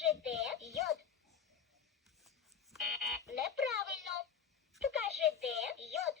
Покажи, де йод. Е, неправильно. Покажи, де йод.